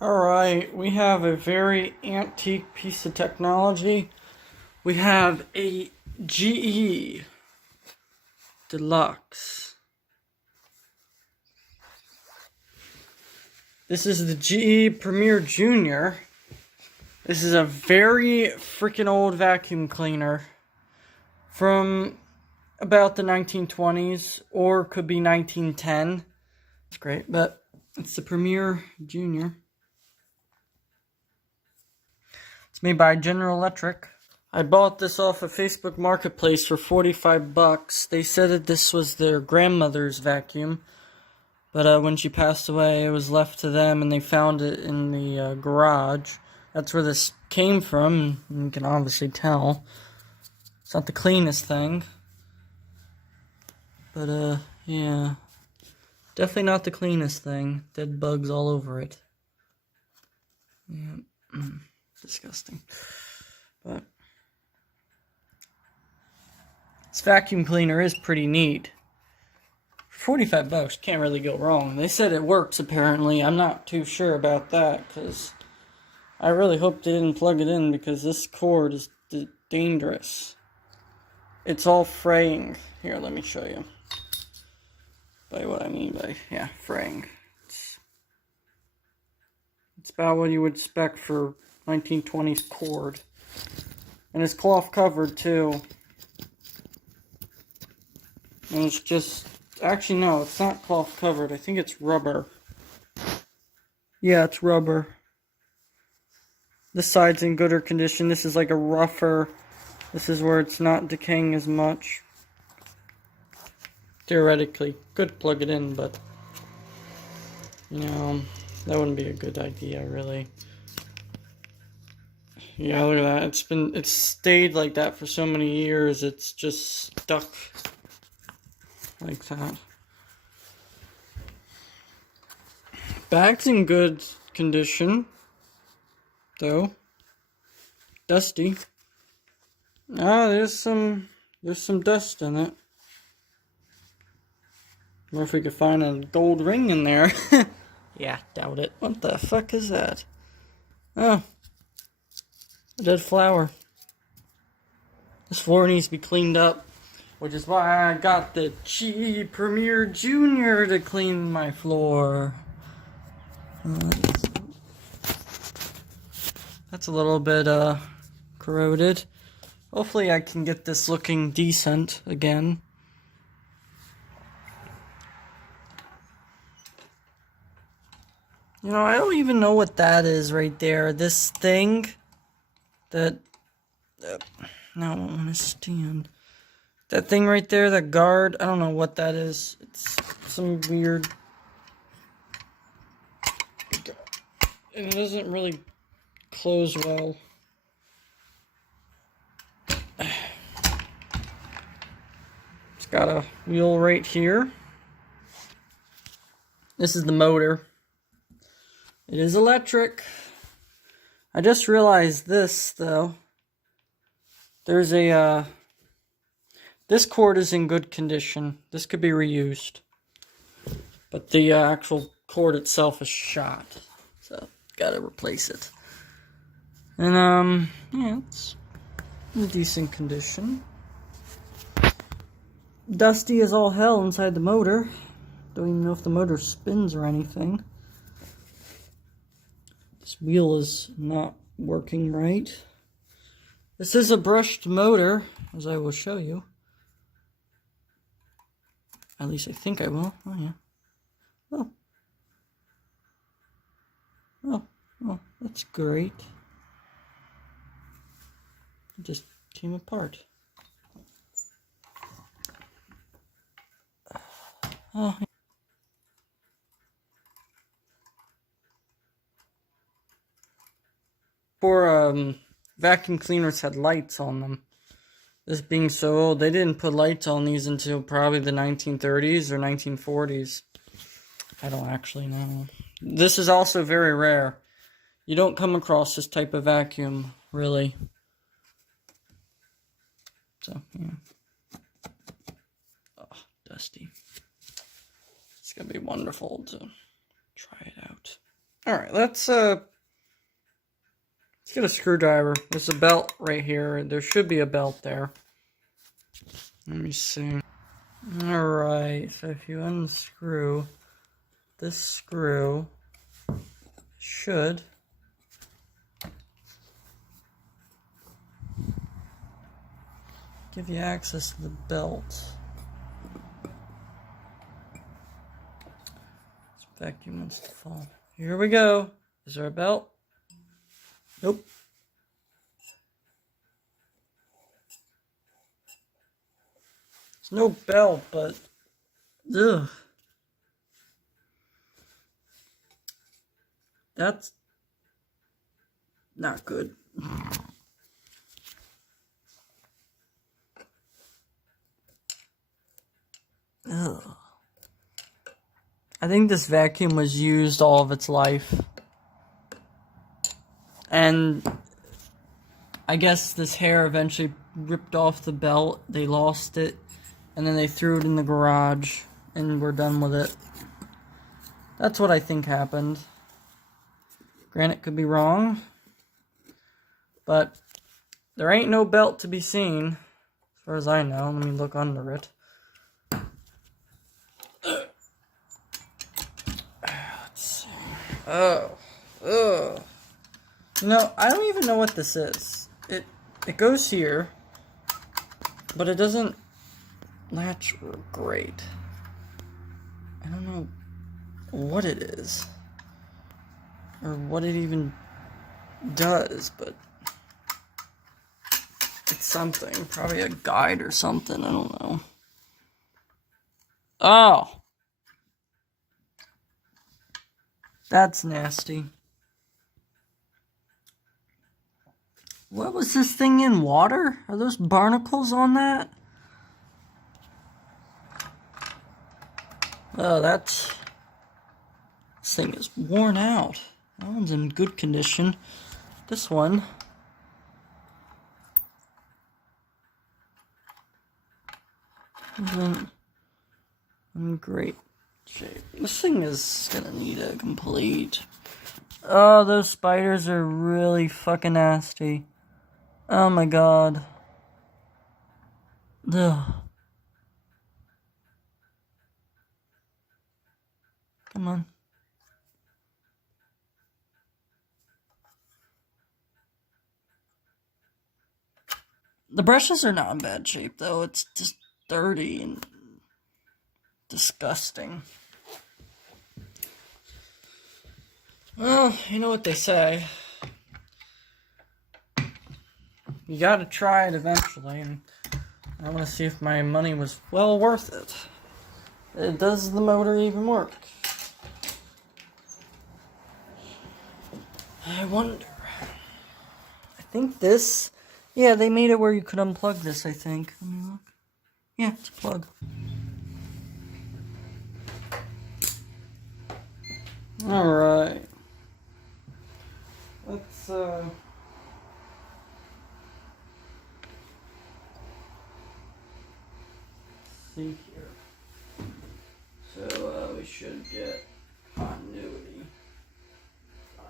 Alright, we have a very antique piece of technology. We have a GE Deluxe. This is the GE Premier Junior. This is a very freaking old vacuum cleaner from about the 1920s, or could be 1910. It's great, but it's the Premier Junior. It's made by General Electric. I bought this off of Facebook Marketplace for 45 bucks. They said that this was their grandmother's vacuum, but when she passed away, it was left to them, and they found it in the garage. That's where this came from, and you can obviously tell. It's not the cleanest thing. But, yeah. Definitely not the cleanest thing. Dead bugs all over it. Yeah. Disgusting. But this vacuum cleaner is pretty neat. For 45 bucks, can't really go wrong. They said it works, apparently. I'm not too sure about that, because I really hope they didn't plug it in, because this cord is dangerous. It's all fraying. Here, let me show you. By what I mean by, yeah, fraying. It's about what you would expect for 1920s cord. And it's cloth covered too. And it's just, actually no, it's not cloth covered. I think it's rubber. Yeah, it's rubber. This side's in gooder condition. This is like a rougher. This is where it's not decaying as much. Theoretically, could plug it in, but you know, that wouldn't be a good idea, really. Yeah, look at that. It's stayed like that for so many years. It's just stuck like that. Bag's in good condition, though. Dusty. Ah, there's some dust in it. Or if we could find a gold ring in there. Yeah, doubt it. What the fuck is that? Oh. A dead flower. This floor needs to be cleaned up. Which is why I got the GE Premier Junior to clean my floor. That's a little bit corroded. Hopefully I can get this looking decent again. You know, I don't even know what that is right there. This thing that... now I don't want to stand. That thing right there, that guard, I don't know what that is. It's some weird... and it doesn't really close well. It's got a wheel right here. This is the motor. It is electric. I just realized this, though. There's a, this cord is in good condition. This could be reused. But the actual cord itself is shot. So, gotta replace it. And, yeah, it's in decent condition. Dusty as all hell inside the motor. Don't even know if the motor spins or anything. This wheel is not working right. This is a brushed motor, as I will show you. At least I think I will. Oh, yeah. Oh. Oh, that's great. It just came apart. Oh, before vacuum cleaners had lights on them. This being so old, they didn't put lights on these until probably the 1930s or 1940s. I don't actually know. This is also very rare. You don't come across this type of vacuum, really. So, yeah. Oh, dusty. It's gonna be wonderful to try it out. Alright, let's get a screwdriver. There's a belt right here. There should be a belt there. Let me see. Alright, so if you unscrew this screw, should give you access to the belt. This vacuum wants to fall. Here we go. Is there a belt? Nope. There's no belt, but ugh. That's not good. Ugh. I think this vacuum was used all of its life. And I guess this hair eventually ripped off the belt. They lost it. And then they threw it in the garage. And we're done with it. That's what I think happened. Granted, could be wrong. But there ain't no belt to be seen. As far as I know. Let me look under it. Oh, ugh. You know, I don't even know what this is. It goes here, but it doesn't latch great. I don't know what it is, or what it even does, but it's something. Probably a guide or something, I don't know. Oh! That's nasty. What was this thing in? Water? Are those barnacles on that? Oh, this thing is worn out. That one's in good condition. This one isn't in great shape. This thing is gonna need a complete... Oh, those spiders are really fucking nasty. Oh my god. Ugh. Come on. The brushes are not in bad shape though. It's just dirty and disgusting. Well, you know what they say. You gotta try it eventually, and I want to see if my money was well worth it. Does the motor even work? I wonder. I think this... Yeah, they made it where you could unplug this, I think. Let me look. Yeah, it's a plug. Alright. Let's, see here. So, we should get continuity by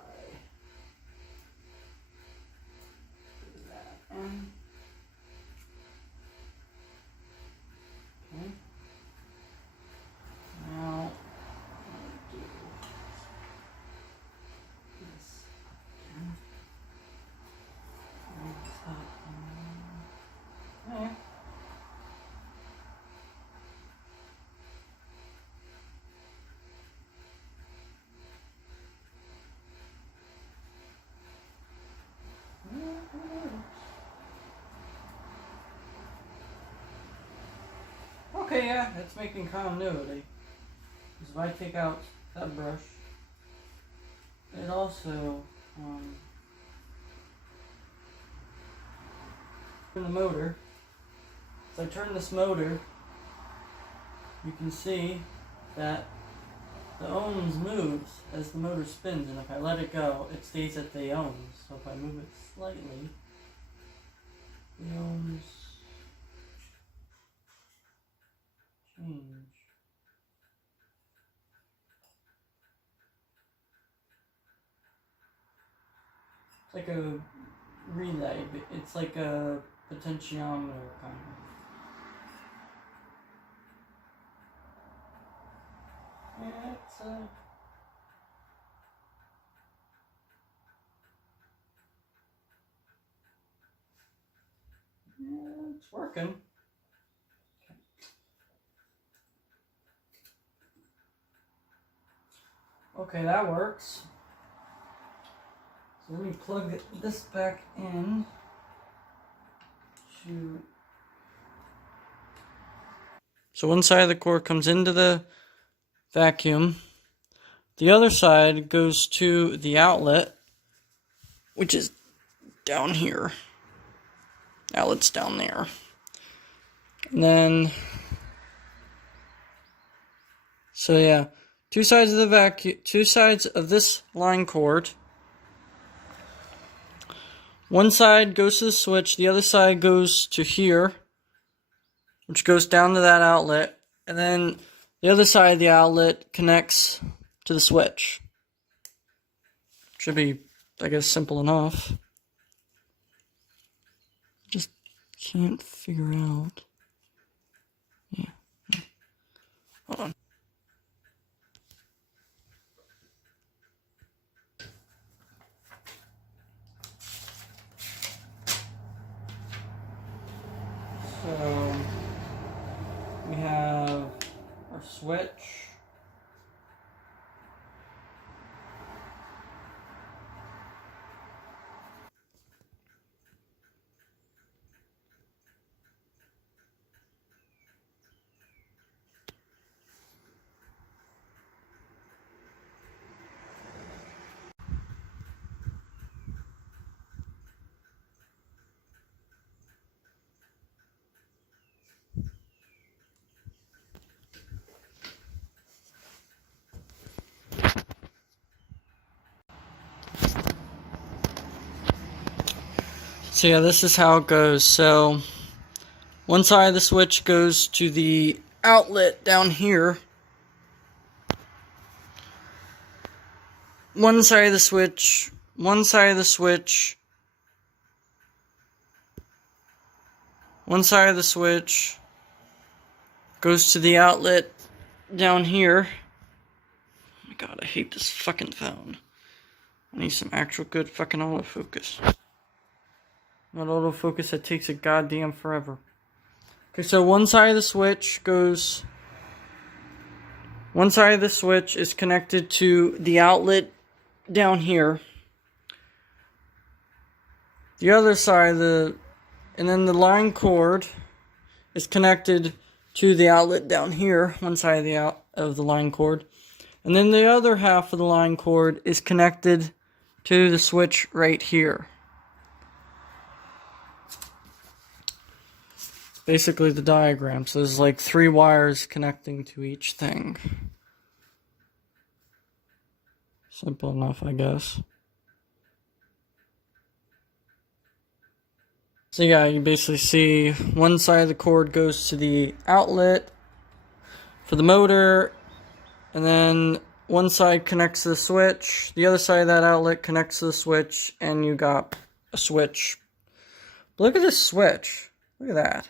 that end. Okay. Now, do this again. Okay. Okay, yeah, it's making continuity. Because if I take out that brush, it also, turn the motor. So I turn this motor, you can see that the ohms moves as the motor spins, and if I let it go, it stays at the ohms. So if I move it slightly, the ohms change. It's like a relay. It's like a potentiometer kind of. Yeah, it's working. Okay, that works. So let me plug this back in to... So one side of the cord comes into the vacuum. The other side goes to the outlet, which is down here. Outlet's down there. And then... So yeah, two sides of the vacuum, two sides of this line cord. One side goes to the switch, the other side goes to here, which goes down to that outlet, and then the other side of the outlet connects to the switch. Should be, I guess, simple enough. Just can't figure out. Yeah. Hold on. So we have our switch. So yeah, this is how it goes. So one side of the switch goes to the outlet down here. One side of the switch goes to the outlet down here. Oh my god, I hate this fucking phone. I need some actual good fucking autofocus. Not autofocus that takes a goddamn forever. Okay, so one side of the switch is connected to the outlet down here. The other side and then the line cord is connected to the outlet down here, one side of the line cord. And then the other half of the line cord is connected to the switch right here. Basically the diagram. So there's like 3 wires connecting to each thing. Simple enough, I guess. So yeah, you basically see one side of the cord goes to the outlet for the motor, and then one side connects to the switch, the other side of that outlet connects to the switch, and you got a switch. But look at this switch. Look at that.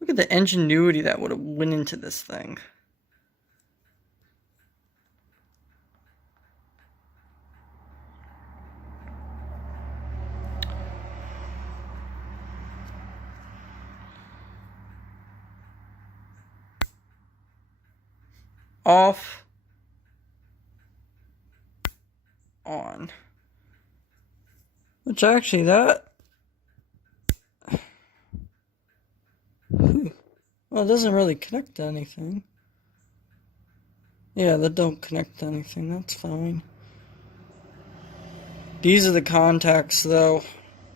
Look at the ingenuity that would have went into this thing. Off, on. Which actually that... Well, it doesn't really connect to anything. Yeah, that don't connect to anything, that's fine. These are the contacts though.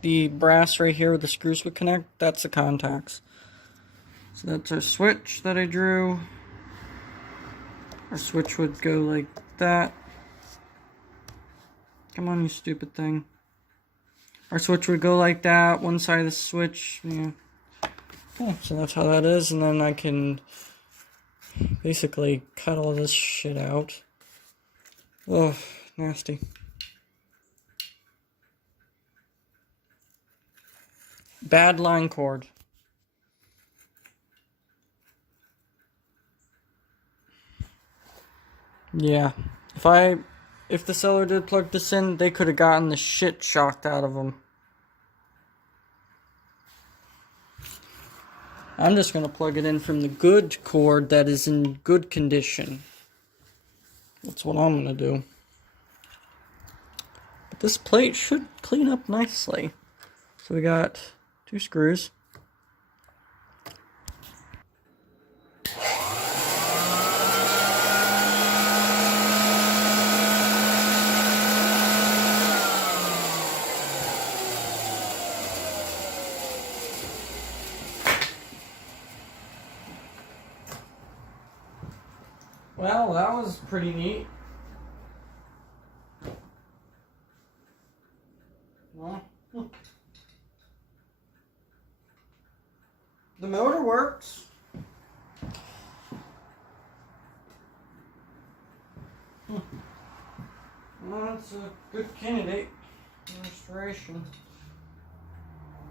The brass right here where the screws would connect, that's the contacts. So that's our switch that I drew. Our switch would go like that. Come on, you stupid thing. Our switch would go like that, one side of the switch, yeah. Yeah, so that's how that is, and then I can basically cut all this shit out. Ugh, nasty. Bad line cord. Yeah. If the seller did plug this in, they could have gotten the shit shocked out of them. I'm just going to plug it in from the good cord that is in good condition. That's what I'm going to do. But this plate should clean up nicely. So we got 2 screws. Well, that was pretty neat. Well, the motor works. Well, it's a good candidate for restoration,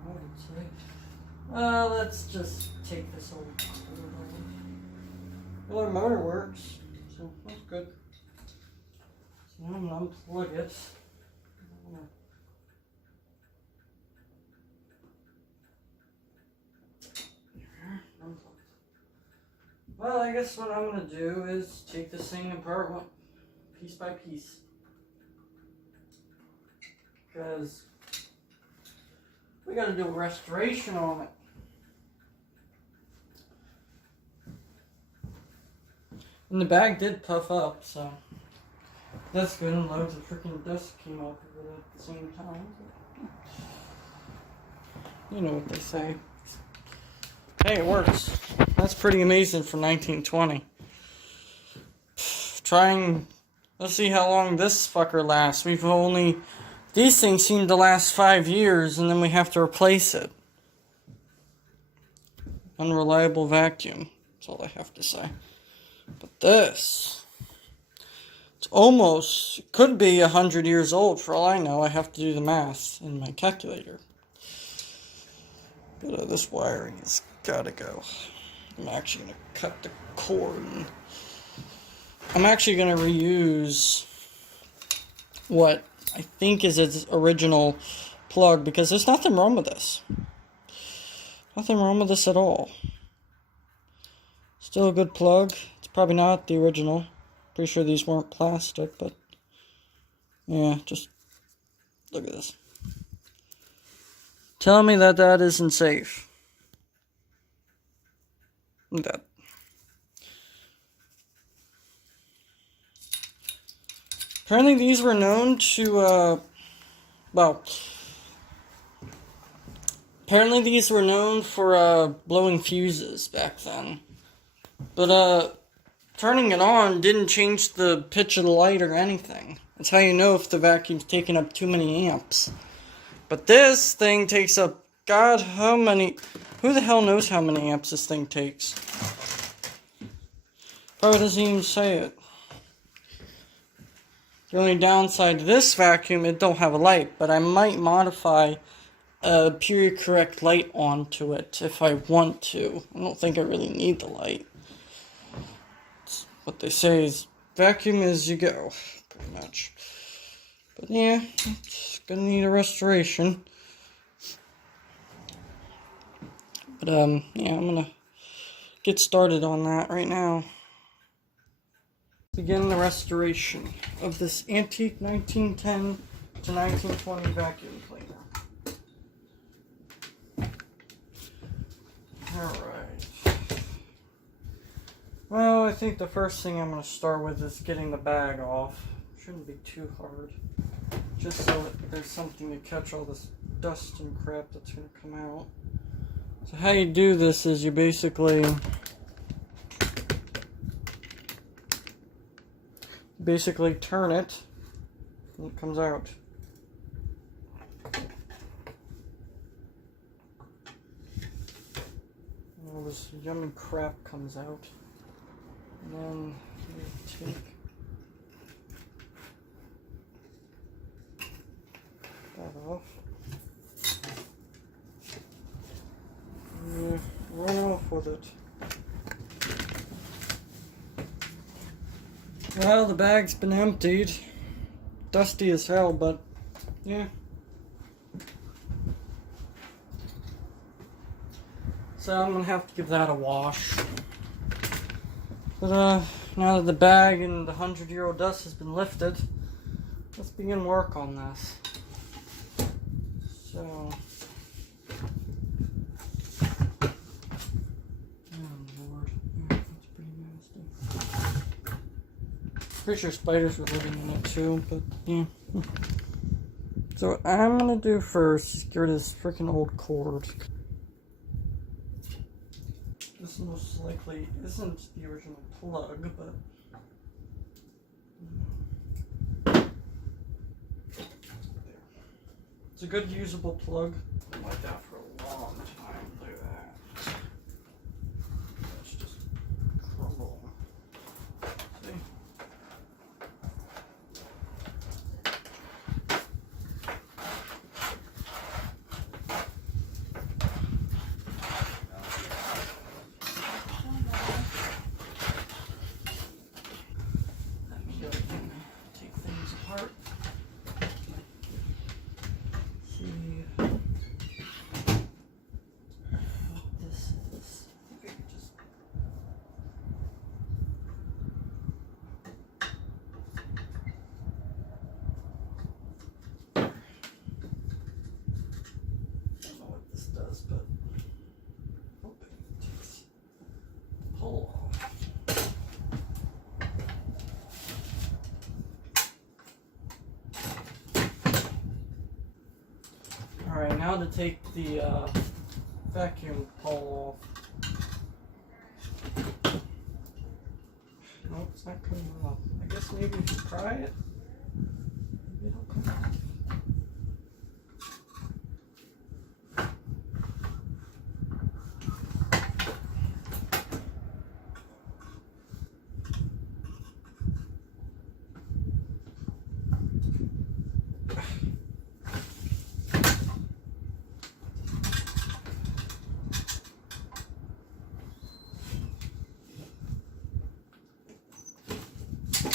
I would say. Well, let's just take this old cord off. Well, the motor works, so that's good. So now I'm going to unplug it. Well, I guess what I'm going to do is take this thing apart piece by piece. Because we got to do a restoration on it. And the bag did puff up, so that's good, and loads of freaking dust came off of it at the same time. You know what they say. Hey, it works. That's pretty amazing for 1920. Let's see how long this fucker lasts. These things seem to last 5 years, and then we have to replace it. Unreliable vacuum. That's all I have to say. But this, it could be 100 years old for all I know. I have to do the math in my calculator. But this wiring has gotta go. I'm actually gonna cut the cord. I'm actually gonna reuse what I think is its original plug, because there's nothing wrong with this. Nothing wrong with this at all. Still a good plug. It's probably not the original. Pretty sure these weren't plastic, but yeah, just look at this. Tell me that isn't safe. That. Apparently these were known to, apparently these were known for, blowing fuses back then. But, turning it on didn't change the pitch of the light or anything. That's how you know if the vacuum's taking up too many amps. But this thing takes up, God, who the hell knows how many amps this thing takes? Probably doesn't even say it. The only downside to this vacuum, it don't have a light, but I might modify a period correct light onto it if I want to. I don't think I really need the light. What they say is vacuum as you go, pretty much. But yeah, it's gonna need a restoration. But yeah, I'm gonna get started on that right now. Begin the restoration of this antique 1910 to 1920 vacuum cleaner. Alright. Well, I think the first thing I'm going to start with is getting the bag off. Shouldn't be too hard. Just so that there's something to catch all this dust and crap that's going to come out. So how you do this is you basically turn it and it comes out. All this yummy crap comes out. And then you take that off. with it. Well, the bag's been emptied. Dusty as hell, but yeah. So I'm gonna have to give that a wash. But now that the bag and the 100-year-old dust has been lifted, let's begin work on this. So, oh Lord, yeah, that's pretty nasty. Pretty sure spiders were living in it too, but yeah. So what I'm gonna do first is get rid of this freaking old cord. This most likely isn't the original plug, but it's a good usable plug. I've liked that for a long time. Look at that. Let's just crumble. See? Let me go and take things apart. See what this is. Okay, just don't know what this does, but hoping it takes the pull off. Alright, now to take the vacuum pull off. Nope, it's not coming off. I guess maybe if you pry it, maybe it'll come off.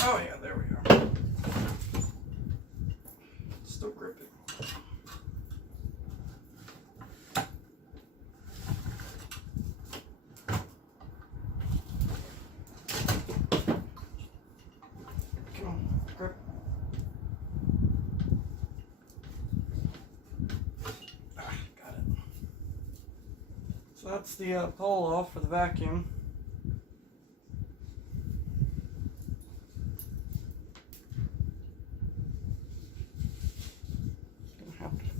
Oh yeah, there we go. Still gripping. Come on, grip. Got it. So that's the pull off for the vacuum.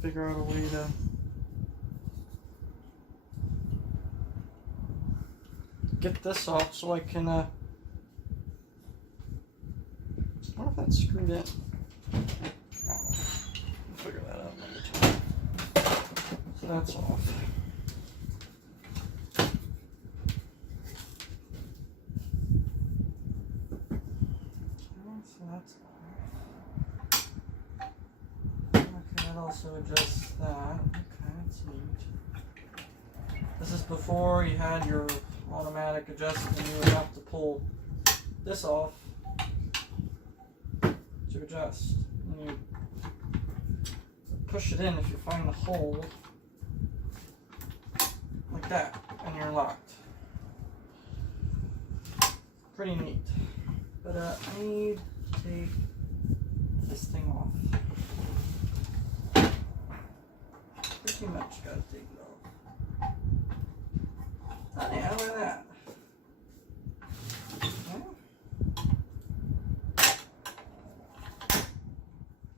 Figure out a way to get this off so I can I wonder if that's screwed in. Oh, we'll figure that out another time. So that's off. So that's off. Okay, that also adjusts that. Okay, that's neat. This is before you had your automatic adjustment. You would have to pull this off to adjust. And you push it in if you find the hole, like that, and you're locked. Pretty neat. But I need to take this thing off. Pretty much gotta take it off. Oh yeah, look at that. Okay.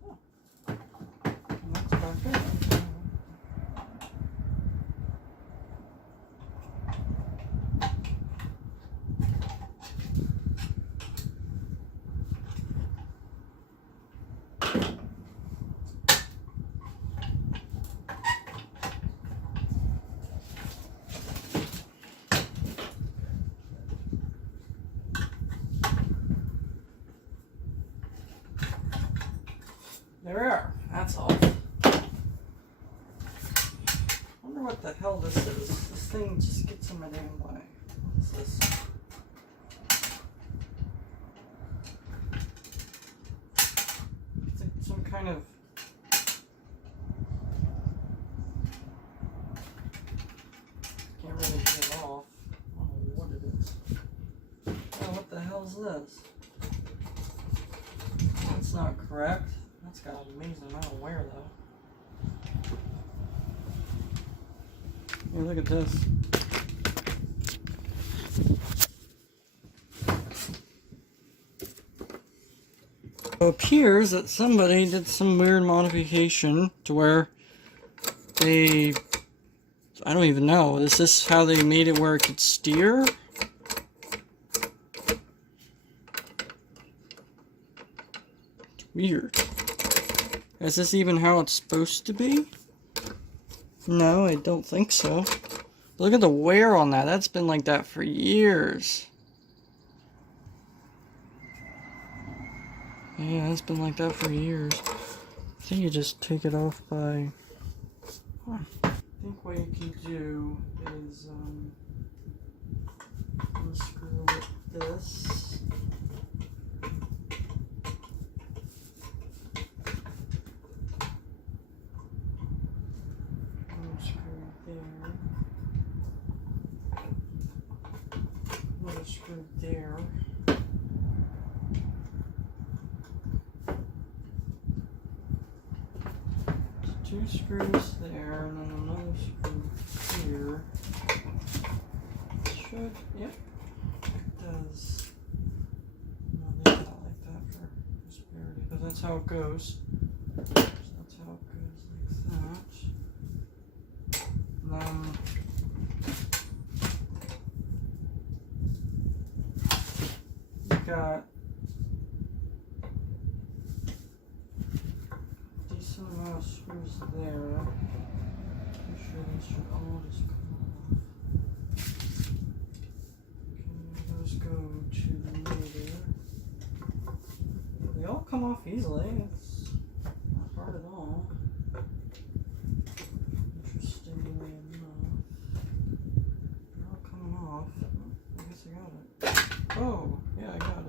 Oh. That's perfect. There we are. That's all. I wonder what the hell this is. This thing just gets in my damn way. What is this? It's like some kind of... Can't really get it off. I don't know what it is. Oh, what the hell is this? That's not correct. That's got an amazing amount of wear though. Here, look at this. It appears that somebody did some weird modification to where they... I don't even know. Is this how they made it where it could steer? It's weird. Is this even how it's supposed to be? No, I don't think so. Look at the wear on that. That's been like that for years. Yeah, it's been like that for years. I think you just take it off by... Huh. I think what you can do is unscrew with this. Unscrew there. Unscrew there. Two screws there, and then another screw here. Should, yep, it does. No, they got it like that for prosperity, but that's how it goes. So that's how it goes like that. And then you got decent amount of screws there. I'm sure these should all just come off. Okay, those go to the motor. They all come off easily. It's not hard at all. Interestingly enough. They're all coming off. I guess I got it. Oh, yeah, I got it.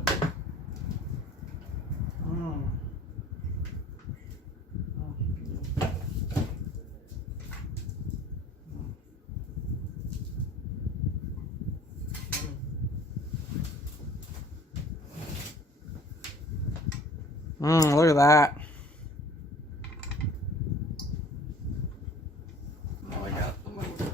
Look at that. Now I got the motor.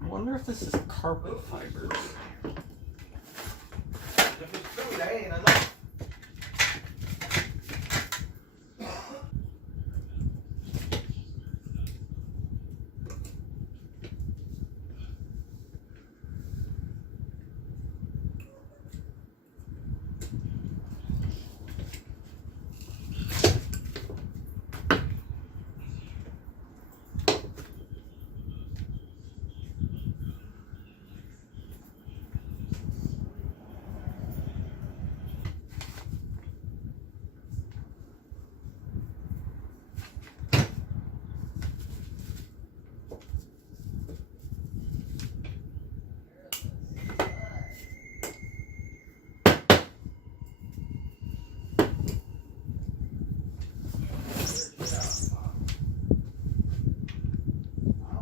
I wonder if this is carbon fiber. If it's true, that ain't enough.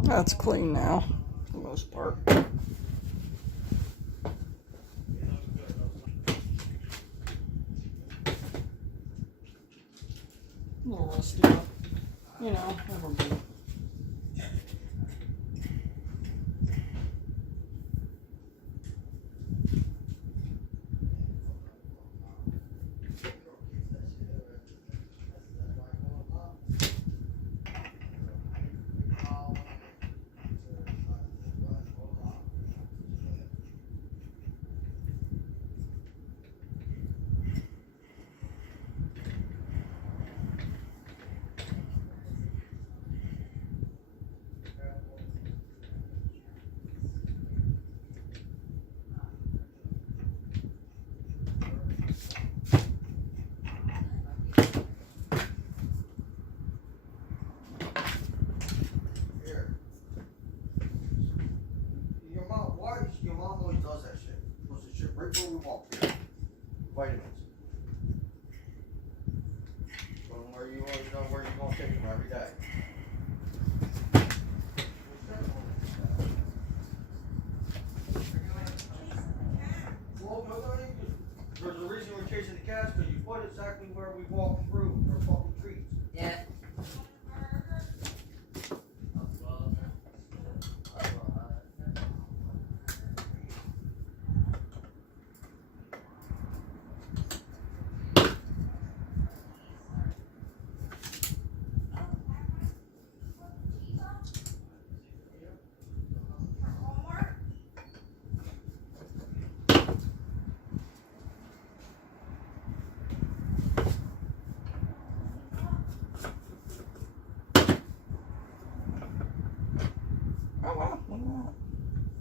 That's clean now, for the most part. A little rusty, but, you know, never mind. Well, there's a reason we're chasing the cats, because you put it exactly where we walked through our fucking trees. Yeah.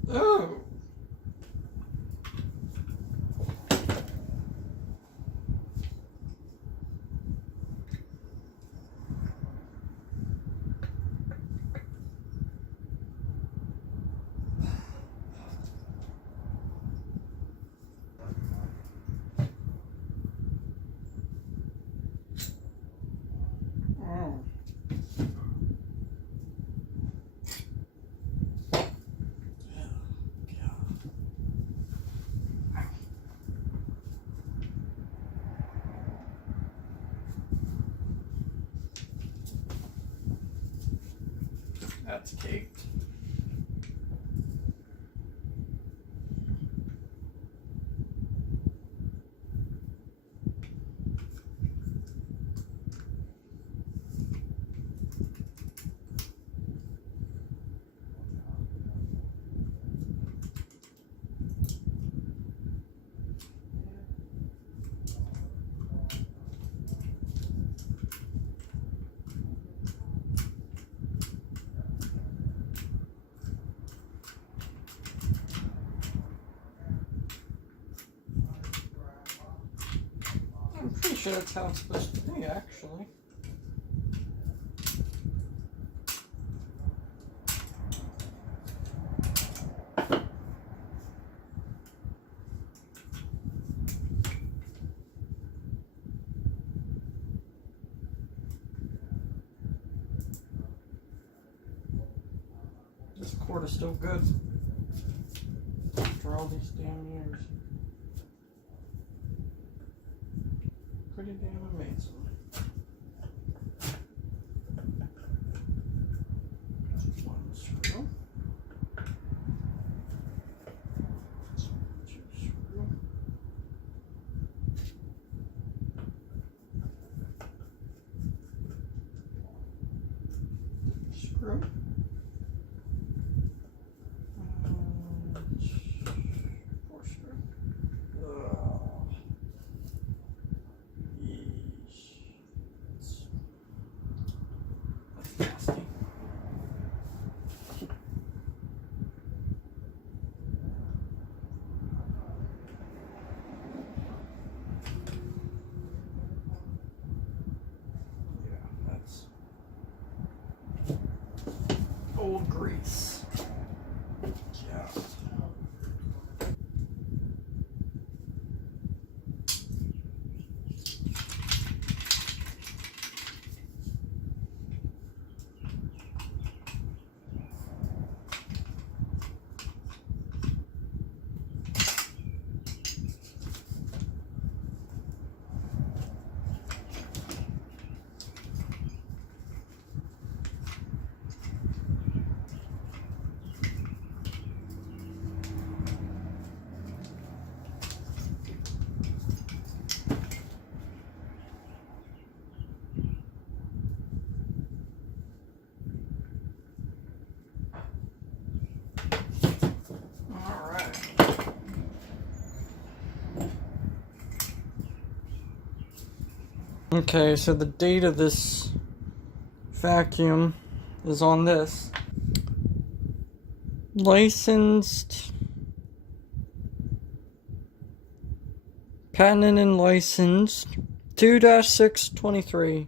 Oh. That's caked. I'm pretty sure that's how it's supposed to be, actually. This cord is still good after all these damn years. Pretty damn amazing. One screw. Two screw. Screw. Four screw. That's nasty. Yeah, that's old grease. Yeah. Okay, so the date of this vacuum is on this. Licensed, patented and licensed 2-623.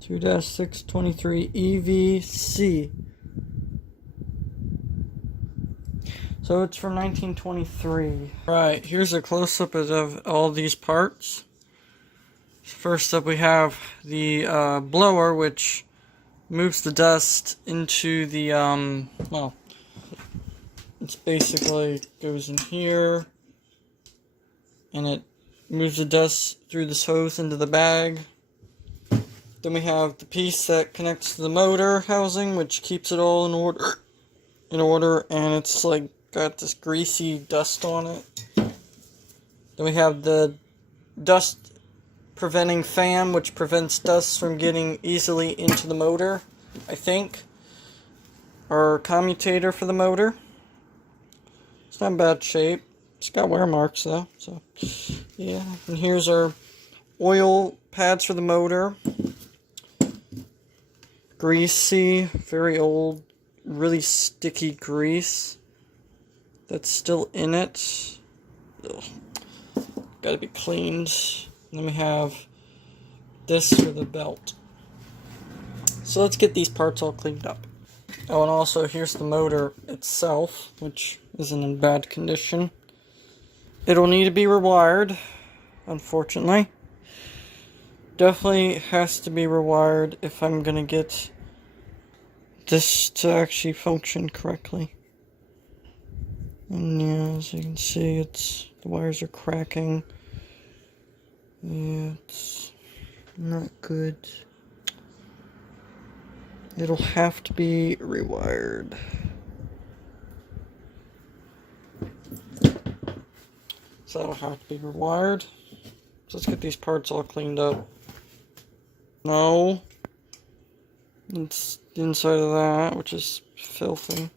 2-623 EVC. So it's from 1923. Right, here's a close-up of all these parts. First up we have the blower, which moves the dust into the, well, It's basically goes in here, and it moves the dust through this hose into the bag. Then we have the piece that connects to the motor housing, which keeps it all in order, and it's like got this greasy dust on it. Then we have the dust preventing fan, which prevents dust from getting easily into the motor, I think. Our commutator for the motor. It's not in bad shape. It's got wear marks though, so yeah. And here's our oil pads for the motor. Greasy, very old, really sticky grease that's still in it. Ugh. Gotta be cleaned. And then we have this for the belt. So let's get these parts all cleaned up. Oh, and also here's the motor itself, which isn't in bad condition. It'll need to be rewired, unfortunately. Definitely has to be rewired if I'm gonna get this to actually function correctly. And yeah, as you can see, the wires are cracking. Yeah, it's not good. It'll have to be rewired. So that'll have to be rewired. So let's get these parts all cleaned up. No. It's the inside of that, which is filthy.